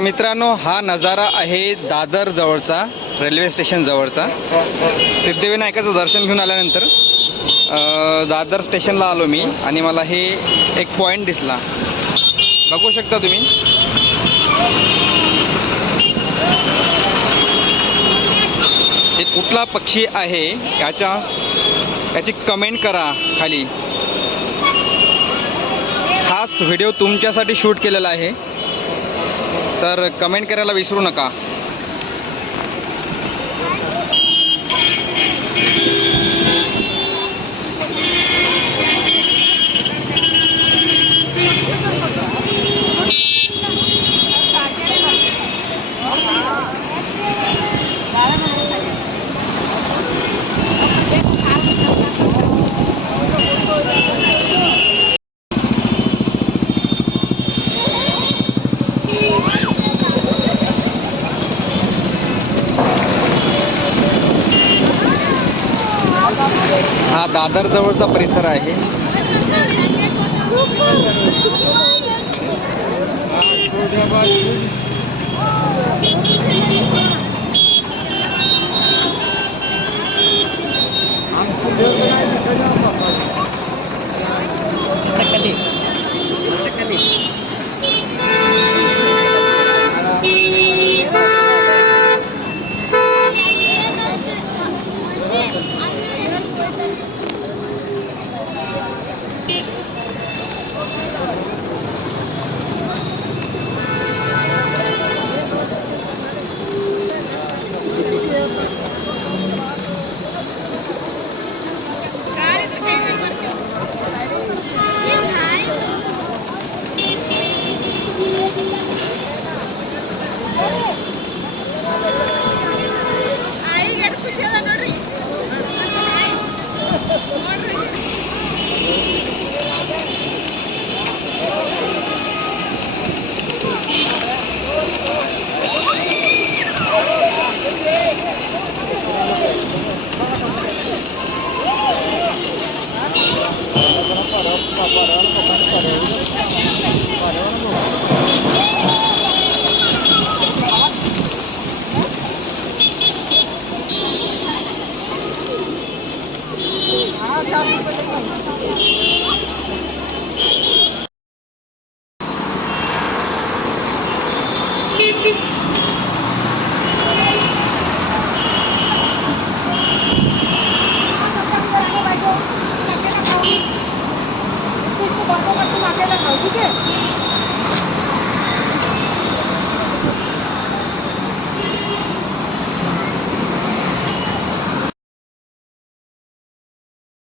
मित्रांनो हा नजारा आहे दादर जवळचा रेल्वे स्टेशन जवळचा. सिद्धिविनायकाचं दर्शन घेऊन आल्यानंतर दादर स्टेशनला आलो मी आणि मला हे एक पॉईंट दिसला. बघू शकता तुम्ही. हे कुठला पक्षी आहे याच्या याची कमेंट करा खाली. हाच व्हिडिओ तुमच्यासाठी शूट केलेला आहे. तर कमेंट करायला विसरू नका. हा दादर जवळचा परिसर आहे